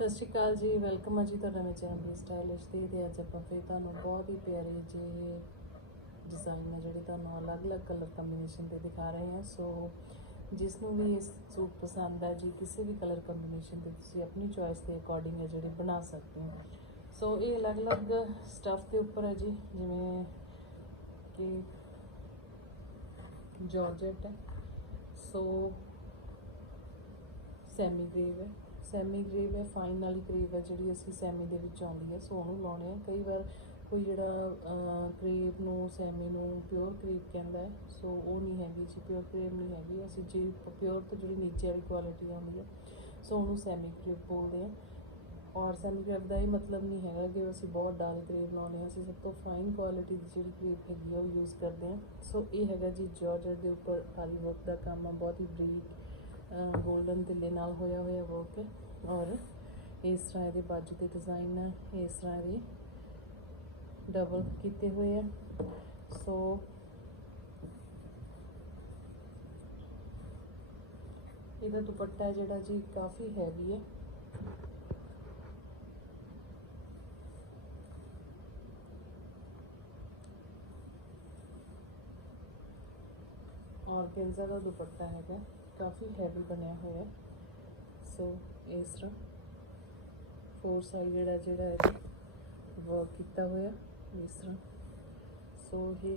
ਸਤਿ ਸ਼੍ਰੀ ਅਕਾਲ ਜੀ, ਵੈਲਕਮ ਹੈ ਜੀ ਤੁਹਾਡਾ ਮੇਰੇ ਚੈਨਲ ਸਟਾਈਲਿਸ਼ ਦੀ ਤੇ ਅੱਜ ਆਪਾਂ ਫਿਰ ਤੁਹਾਨੂੰ ਬਹੁਤ ਹੀ ਪਿਆਰੇ ਜਿਹੇ ਡਿਜ਼ਾਈਨ ਹੈ ਜਿਹੜੇ ਤੁਹਾਨੂੰ ਅਲੱਗ-ਅਲੱਗ ਕਲਰ ਕੰਬੀਨੇਸ਼ਨ 'ਤੇ ਦਿਖਾ ਰਹੇ ਹਾਂ। ਸੋ ਜਿਸ ਨੂੰ ਵੀ ਇਹ ਸੂਟ ਪਸੰਦ ਹੈ ਜੀ, ਕਿਸੇ ਵੀ ਕਲਰ ਕੰਬੀਨੇਸ਼ਨ ਤੇ ਤੁਸੀਂ ਆਪਣੀ ਚੋਇਸ ਦੇ ਅਕੋਰਡਿੰਗ ਹੈ ਜਿਹੜੇ ਬਣਾ ਸਕਦੇ ਹੋ। ਸੋ ਇਹ ਅਲੱਗ-ਅਲੱਗ ਸਟਫ ਦੇ ਉੱਪਰ ਹੈ ਜੀ, ਜਿਵੇਂ ਕਿ ਜਾਰਜਟ ਹੈ ਸੋ ਸੈਮੀ ਗ੍ਰੇਵ ਹੈ ਸੈਮੀ ਗ੍ਰੇਵ ਹੈ ਫਾਈਨ ਵਾਲੀ ਗ੍ਰੇਵ ਹੈ ਜਿਹੜੀ ਅਸੀਂ ਸੈਮੀ ਦੇ ਵਿੱਚ ਆਉਂਦੀ ਹੈ ਸੋ ਉਹਨੂੰ ਲਾਉਣੇ ਆ। ਕਈ ਵਾਰ ਕੋਈ ਜਿਹੜਾ ਗ੍ਰੇਵ ਨੂੰ ਸੈਮੀ ਨੂੰ ਪਿਓਰ ਗ੍ਰੇਵ ਕਹਿੰਦਾ ਹੈ ਸੋ ਉਹ ਨਹੀਂ ਹੈਗੀ ਜੀ ਪਿਓਰ ਗ੍ਰੇਵ ਨਹੀਂ ਹੈਗੀ। ਅਸੀਂ ਜੀ ਪਿਓਰ ਤੋਂ ਜਿਹੜੀ ਨੀਚੇ ਵਾਲੀ ਕੁਆਲਿਟੀ ਆਉਂਦੀ ਹੈ ਸੋ ਉਹਨੂੰ ਸੈਮੀ ਗ੍ਰੇਵ ਬੋਲਦੇ ਆ। ਔਰ ਸੈਮੀ ਗ੍ਰੇਵ ਦਾ ਇਹ ਮਤਲਬ ਨਹੀਂ ਹੈਗਾ ਕਿ ਅਸੀਂ ਬਹੁਤ ਡਾਰਕ ਗ੍ਰੇਵ ਲਾਉਣੇ ਆ ਅਸੀਂ ਸਭ ਤੋਂ ਫਾਈਨ ਕੁਆਲਿਟੀ ਦੀ ਜਿਹੜੀ ਗ੍ਰੇਵ ਹੈਗੀ ਆ, ਉਹ ਯੂਜ਼ ਕਰਦੇ ਆ ਸੋ ਇਹ ਹੈਗਾ ਜੀ ਜਾਰਜਟ ਦੇ ਉੱਪਰ ਆਰੀ ਵਰਕ ਦਾ ਕੰਮ ਆ, ਬਹੁਤ ਹੀ ਬਰੀਕ 골ਡਨ ਤਿੱਲੇ ਨਾਲ ਹੋਇਆ ਹੋਇਆ ਵਰਕ ਔਰ ਇਸ ਤਰ੍ਹਾਂ ਇਹਦੇ ਬਾਜੂ ਤੇ ਡਿਜ਼ਾਈਨ ਹੈ ਇਸ ਤਰ੍ਹਾਂ ਇਹਦੇ ਡਬਲ ਕੀਤੇ ਹੋਏ ਆ। ਸੋ ਇਹਦਾ ਦੁਪੱਟਾ ਜਿਹੜਾ ਜੀ ਕਾਫੀ ਹੈਵੀ ਹੈ ਔਰ ਦਾ ਦੁਪੱਟਾ ਹੈਗਾ। ਕਾਫੀ ਹੈਵੀ ਬਣਿਆ ਹੋਇਆ ਸੋ ਇਸ ਤਰ੍ਹਾਂ ਫੋਰ ਸਾਈਡ ਜਿਹੜਾ ਜਿਹੜਾ ਹੈ ਵਰਕ ਕੀਤਾ ਹੋਇਆ, ਇਸ ਤਰ੍ਹਾਂ। ਸੋ ਇਹ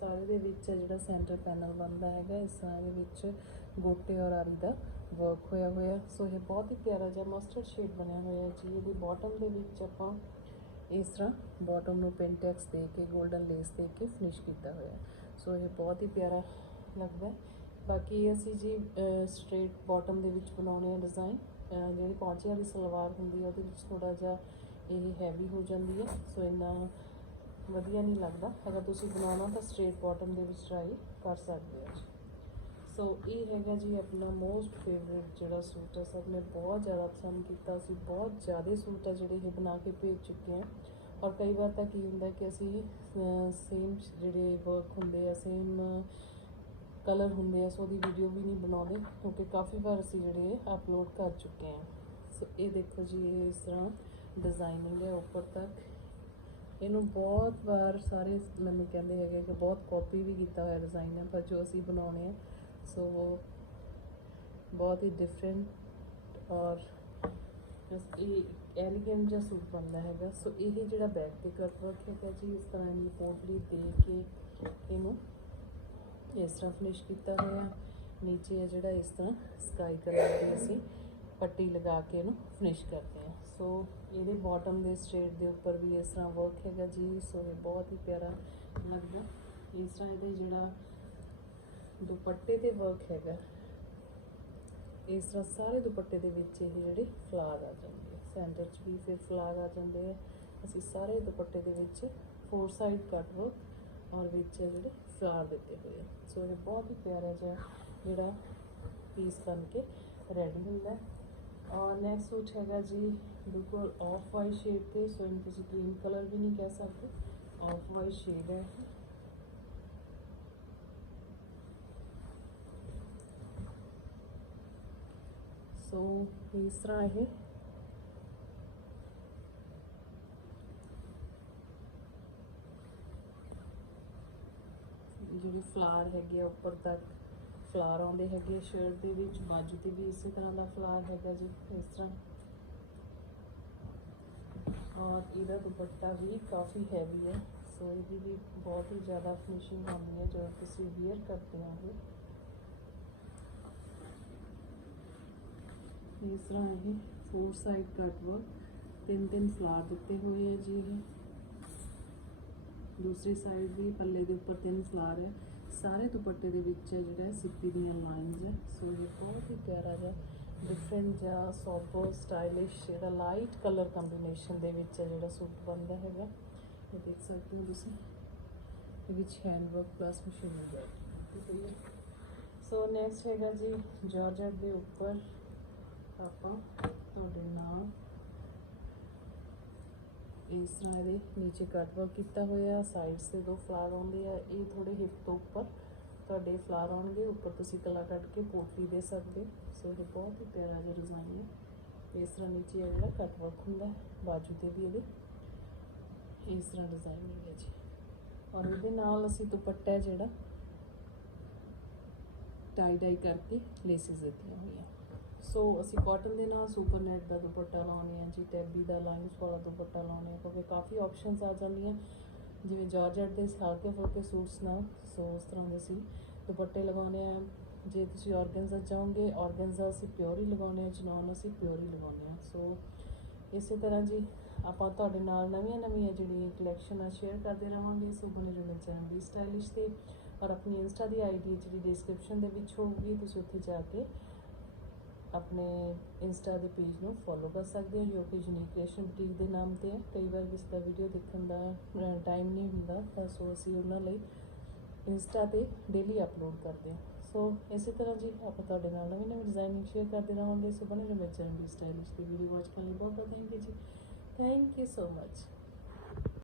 ਸਾਰੇ ਦੇ ਵਿੱਚ ਹੈ ਜਿਹੜਾ ਸੈਂਟਰ ਪੈਨਲ ਬਣਦਾ ਹੈਗਾ, ਇਸ ਤਰ੍ਹਾਂ ਦੇ ਵਿੱਚ ਗੋਟੇ ਔਰ ਆਰੀ ਦਾ ਵਰਕ ਹੋਇਆ ਹੋਇਆ। ਸੋ ਇਹ ਬਹੁਤ ਹੀ ਪਿਆਰਾ ਜਿਹਾ ਮਸਟਰਡ ਸ਼ੇਡ ਬਣਿਆ ਹੋਇਆ ਹੈ ਜੀ। ਇਹਦੀ ਬਾਟਮ ਦੇ ਵਿੱਚ ਆਪਾਂ ਇਸ ਤਰ੍ਹਾਂ ਬਾਟਮ ਨੂੰ ਪਿੰਟੈਕਸ ਦੇ ਕੇ 골ਡਨ ਲੇਸ ਦੇ ਕੇ ਫਿਨਿਸ਼ ਕੀਤਾ ਹੋਇਆ ਸੋ ਇਹ ਬਹੁਤ ਹੀ ਪਿਆਰਾ ਲੱਗਦਾ ਬਾਕੀ ਅਸੀਂ ਜੀ ਸਟ੍ਰੇਟ ਬਾਟਮ ਦੇ ਵਿੱਚ ਬਣਾਉਣੇ ਆ ਡਿਜ਼ਾਈਨ ਜਿਹੜੀ ਪੌਂਚੇ ਵਾਲੀ ਸਲਵਾਰ ਹੁੰਦੀ ਹੈ ਉਹਦੇ ਵਿੱਚ ਥੋੜਾ ਜਿਹਾ ਇਹ ਹੈਵੀ ਹੋ ਜਾਂਦੀ ਹੈ ਸੋ ਇੰਨਾ ਵਧੀਆ ਨਹੀਂ ਲੱਗਦਾ। ਅਗਰ ਤੁਸੀਂ ਬਣਾਉਣਾ ਤਾਂ ਸਟ੍ਰੇਟ ਬਾਟਮ ਦੇ ਵਿੱਚ ਟਰਾਈ ਕਰ ਸਕਦੇ ਹੋ ਸੋ ਇਹ ਹੈਗਾ ਜੀ ਆਪਣਾ ਮੋਸਟ ਫੇਵਰਿਟ ਜਿਹੜਾ ਸੂਟ ਹੈ ਸਭ ਨੇ ਬਹੁਤ ਜ਼ਿਆਦਾ ਪਸੰਦ ਕੀਤਾ ਸੀ ਬਹੁਤ ਜ਼ਿਆਦਾ ਸੂਟ ਹੈ ਜਿਹੜੇ ਇਹ ਬਣਾ ਕੇ ਭੇਜ ਚੁੱਕੇ ਹਾਂ ਔਰ ਕਈ ਵਾਰ ਤਾਂ ਕੀ ਹੁੰਦਾ ਕਿ ਅਸੀਂ ਸੇਮ ਜਿਹੜੇ ਵਰਕ ਹੁੰਦੇ ਆ ਸੇਮ ਕਲਰ ਹੁੰਦੇ ਆ, ਸੋ ਉਹਦੀ ਵੀਡੀਓ ਵੀ ਨਹੀਂ ਬਣਾਉਂਦੇ ਕਿਉਂਕਿ ਕਾਫੀ ਵਾਰ ਅਸੀਂ ਜਿਹੜੇ ਅਪਲੋਡ ਕਰ ਚੁੱਕੇ ਹਾਂ ਸੋ ਇਹ ਦੇਖੋ ਜੀ, ਇਹ ਇਸ ਤਰ੍ਹਾਂ ਡਿਜ਼ਾਈਨਿੰਗ ਹੈ ਉੱਪਰ ਤੱਕ। ਇਹਨੂੰ ਬਹੁਤ ਵਾਰ ਸਾਰੇ ਮੈਨੂੰ ਕਹਿੰਦੇ ਹੈਗੇ ਕਿ ਬਹੁਤ ਕਾਪੀ ਵੀ ਕੀਤਾ ਹੋਇਆ ਡਿਜ਼ਾਈਨ ਹੈ ਪਰ ਜੋ ਅਸੀਂ ਬਣਾਉਣੇ ਆ, ਸੋ ਬਹੁਤ ਹੀ ਡਿਫਰੈਂਟ ਔਰ ਇਹ ਐਲੀਗੈਂਟ ਜਿਹਾ ਸੂਟ ਬਣਦਾ ਹੈਗਾ। ਸੋ ਇਹ ਜਿਹੜਾ ਬੈਕ ਤੇ ਕਟ ਵਰਕ ਹੈਗਾ ਜੀ, ਇਸ ਤਰ੍ਹਾਂ ਇਹਨੂੰ ਪੋਟਲੀ ਦੇ ਕੇ ਇਹਨੂੰ ਇਸ ਤਰ੍ਹਾਂ ਫਿਨਿਸ਼ ਕੀਤਾ ਹੋਇਆ। ਨੀਚੇ ਆ ਜਿਹੜਾ ਇਸ ਤਰ੍ਹਾਂ ਸਕਾਈ ਕਲਰ ਦੀ ਅਸੀਂ ਪੱਟੀ ਲਗਾ ਕੇ ਇਹਨੂੰ ਫਿਨਿਸ਼ ਕਰਦੇ ਹਾਂ। ਸੋ ਇਹਦੇ ਬਾਟਮ ਦੇ ਸਟੇਟ ਦੇ ਉੱਪਰ ਵੀ ਇਸ ਤਰ੍ਹਾਂ ਵਰਕ ਹੈਗਾ ਜੀ। ਸੋ ਇਹ ਬਹੁਤ ਹੀ ਪਿਆਰਾ ਲੱਗਦਾ। ਇਸ ਤਰ੍ਹਾਂ ਇਹਦੇ ਜਿਹੜਾ ਦੁਪੱਟੇ ਤੇ ਵਰਕ ਹੈਗਾ, ਇਸ ਤਰ੍ਹਾਂ ਸਾਰੇ ਦੁਪੱਟੇ ਦੇ ਵਿੱਚ ਇਹ ਜਿਹੜੇ ਫਲਾਰ ਆ ਜਾਂਦੇ ਸੈਂਟਰ 'ਚ ਵੀ ਫਿਰ ਫਲਾਰ ਆ ਜਾਂਦੇ ਆ। ਅਸੀਂ ਸਾਰੇ ਦੁਪੱਟੇ ਦੇ ਵਿੱਚ ਫੋਰ ਸਾਈਡ ਕੱਟ ਵਰਕ ਔਰ ਵਿੱਚ ਜਿਹੜੇ ਫਲਾਰ ਦਿੱਤੇ ਹੋਏ ਆ ਸੋ ਇਹ ਬਹੁਤ ਹੀ ਪਿਆਰਾ ਜਿਹਾ ਜਿਹੜਾ ਪੀਸ ਬਣ ਕੇ ਰੈਡੀ ਹੁੰਦਾ ਔਰ ਨੈਕਸਟ ਸੂਟ ਹੈਗਾ ਜੀ ਬਿਲਕੁਲ ਆਫ ਵਾਈਟ ਸ਼ੇਡ ਤੇ ਸੋ ਇਹਨੂੰ ਤੁਸੀਂ ਕ੍ਰੀਮ ਕਲਰ ਵੀ ਨਹੀਂ ਕਹਿ ਸਕਦੇ ਆਫ ਵਾਈਟ ਸ਼ੇਡ ਹੈ ਸੋ ਇਸ ਤਰ੍ਹਾਂ ਇਹ ਜਿਹੜੀ ਫਲਾਰ ਹੈਗੀ ਆ ਉੱਪਰ ਤੱਕ ਫਲਾਰ ਆਉਂਦੇ ਹੈਗੇ ਸ਼ਰਟ ਦੇ ਵਿੱਚ, ਬਾਜੂ ਤੇ ਵੀ ਇਸੇ ਤਰ੍ਹਾਂ ਦਾ ਫਲਾਰ ਹੈਗਾ ਜੀ, ਇਸ ਤਰ੍ਹਾਂ। ਔਰ ਇਹਦਾ ਦੁਪੱਟਾ ਵੀ ਕਾਫੀ ਹੈਵੀ ਹੈ ਸੋ ਇਹਦੀ ਵੀ ਬਹੁਤ ਹੀ ਜ਼ਿਆਦਾ ਫਿਨਿਸ਼ਿੰਗ ਆਉਂਦੀ ਹੈ ਜਦੋਂ ਤੁਸੀਂ ਵੇਅਰ ਕਰਦੇ ਹੋ ਇਸ ਤਰ੍ਹਾਂ ਇਹ ਫੋਰ ਸਾਈਡ ਕੱਟ ਵਰਕ ਤਿੰਨ ਤਿੰਨ ਫਲਾਰ ਦਿੱਤੇ ਹੋਏ ਹੈ ਜੀ ਇਹ। ਦੂਸਰੀ ਸਾਈਡ ਵੀ ਪੱਲੇ ਦੇ ਉੱਪਰ ਤਿੰਨ ਫਲਾਰ ਹੈ। ਸਾਰੇ ਦੁਪੱਟੇ ਦੇ ਵਿੱਚ ਹੈ ਜਿਹੜਾ ਸਿੱਪੀ ਦੀਆਂ ਲਾਈਨਸ ਹੈ। ਸੋ ਇਹ ਬਹੁਤ ਹੀ ਪਿਆਰਾ ਜਿਹਾ ਡਿਫਰੈਂਟ ਜਿਹਾ ਸੋਬਰ ਸਟਾਈਲਿਸ਼ ਇਹਦਾ ਲਾਈਟ ਕਲਰ ਕੰਬੀਨੇਸ਼ਨ ਦੇ ਵਿੱਚ ਹੈ ਜਿਹੜਾ ਸੂਟ ਬਣਦਾ ਹੈਗਾ। ਇਹ ਦੇਖ ਸਕਦੇ ਹੋ ਤੁਸੀਂ। ਇਹ ਵਿੱਚ hand work plus machine work so next ਹੈਗਾ ਜੀ ਜਾਰਜਟ ਦੇ ਉੱਪਰ ਆਪਾਂ ਤੁਹਾਡੇ ਨਾਲ ਇਸ ਤਰ੍ਹਾਂ ਇਹਦੇ ਨੀਚੇ ਕੱਟ ਵਰਕ ਕੀਤਾ ਹੋਇਆ ਸਾਈਡਸ ਤੇ ਦੋ ਫਲਾਰ ਆਉਂਦੇ ਆ, ਇਹ ਥੋੜੇ ਹਿਪ ਤੋਂ ਉੱਪਰ ਤੁਹਾਡੇ ਫਲਾਰ ਆਉਣਗੇ, ਉੱਪਰ ਤੁਸੀਂ ਕਲਾ ਕੱਟ ਕੇ ਪੋਟਲੀ ਦੇ ਸਕਦੇ ਸੋ ਇਹ ਬਹੁਤ ਹੀ ਪਿਆਰਾ ਜਿਹਾ ਡਿਜ਼ਾਈਨ ਹੈ। ਇਸ ਤਰ੍ਹਾਂ ਨੀਚੇ ਇਹ ਜਿਹੜਾ ਕੱਟ ਵਰਕ ਹੁੰਦਾ ਬਾਜੂ ਤੇ ਵੀ ਇਹਦੇ। ਇਸ ਤਰ੍ਹਾਂ ਡਿਜ਼ਾਈਨਿੰਗ ਹੈ ਜੀ। ਔਰ ਇਹਦੇ ਨਾਲ ਅਸੀਂ ਦੁਪੱਟਾ ਜਿਹੜਾ ਟਾਈ ਡਾਈ ਕਰਕੇ ਲੇਸਿਸ ਦਿੱਤੀਆਂ ਹੋਈਆਂ। ਸੋ ਅਸੀਂ ਕਾਟਨ ਦੇ ਨਾਲ ਸੁਪਰ ਨੈਟ ਦਾ ਦੁਪੱਟਾ ਲਾਉਣੇ ਆ ਜੀ ਟੈਬੀ ਦਾ ਲਾਈਨਸ ਵਾਲਾ ਦੁਪੱਟਾ ਲਾਉਣੇ ਆ ਕਿਉਂਕਿ ਕਾਫੀ ਆਪਸ਼ਨਸ ਆ ਜਾਂਦੀਆਂ। ਜਿਵੇਂ ਜਾਰਜਟ ਦੇ ਹਲਕੇ ਫੁਲਕੇ ਸੂਟਸ ਨਾਲ ਸੋ ਉਸ ਤਰ੍ਹਾਂ ਦੇ ਸੀ ਦੁਪੱਟੇ ਲਗਾਉਣੇ ਆ ਜੇ ਤੁਸੀਂ ਆਰਗਨਜ਼ਾ ਚਾਹੋਗੇ ਆਰਗਨਜ਼ਾ ਅਸੀਂ ਪਿਓਰ ਹੀ ਲਗਾਉਣੇ ਆ ਚਨੌਨ ਅਸੀਂ ਪਿਓਰ ਹੀ। ਲਗਾਉਣੇ ਆ ਸੋ ਇਸੇ ਤਰ੍ਹਾਂ ਜੀ, ਆਪਾਂ ਤੁਹਾਡੇ ਨਾਲ ਨਵੀਆਂ ਨਵੀਆਂ ਜਿਹੜੀਆਂ ਕਲੈਕਸ਼ਨ ਆ ਸ਼ੇਅਰ ਕਰਦੇ ਰਵਾਂਗੇ। ਸੋ ਬਣੇ ਰਹੋ ਚੈਨਲ ਦੀ ਸਟਾਈਲਿਸ਼ ਤੇ, ਔਰ ਆਪਣੀ ਇੰਸਟਾ ਦੀ ਆਈਡੀ ਜਿਹੜੀ ਡਿਸਕ੍ਰਿਪਸ਼ਨ ਦੇ ਵਿੱਚ ਹੋਊਗੀ, ਤੁਸੀਂ ਉੱਥੇ ਜਾ ਕੇ ਆਪਣੇ ਇੰਸਟਾ ਦੇ ਪੇਜ ਨੂੰ ਫੋਲੋ ਕਰ ਸਕਦੇ ਹੋ, ਜੋ ਕਿ ਯੂਨੀਕ ਕ੍ਰੀਏਸ਼ਨ ਬੁਟੀਕ ਦੇ ਨਾਮ ਤੇ ਹੈ। ਕਈ ਵਾਰ ਕਿਸੇ ਦਾ ਵੀਡੀਓ ਦੇਖਣ ਦਾ ਟਾਈਮ ਨਹੀਂ ਹੁੰਦਾ, ਤਾਂ ਸੋ ਅਸੀਂ ਉਹਨਾਂ ਲਈ ਇੰਸਟਾ ਤੇ ਡੇਲੀ ਅਪਲੋਡ ਕਰਦੇ ਹਾਂ। ਸੋ ਇਸੇ ਤਰ੍ਹਾਂ ਜੀ, ਆਪਾਂ ਤੁਹਾਡੇ ਨਾਲ ਨਵੇਂ ਨਵੇਂ ਡਿਜ਼ਾਈਨਿੰਗ ਸ਼ੇਅਰ ਕਰਦੇ ਰਹਾਂਗੇ। ਸੋ ਬਣੇ ਰਹੋ ਮੇਰੇ ਚੈਨਲ ਦੀ ਸਟਾਈਲਿਸ਼ ਦੀ ਵੀਡੀਓ ਵਾਚ ਕਰਨ ਲਈ ਬਹੁਤ ਬਹੁਤ ਥੈਂਕ ਯੂ ਜੀ। Thank you so much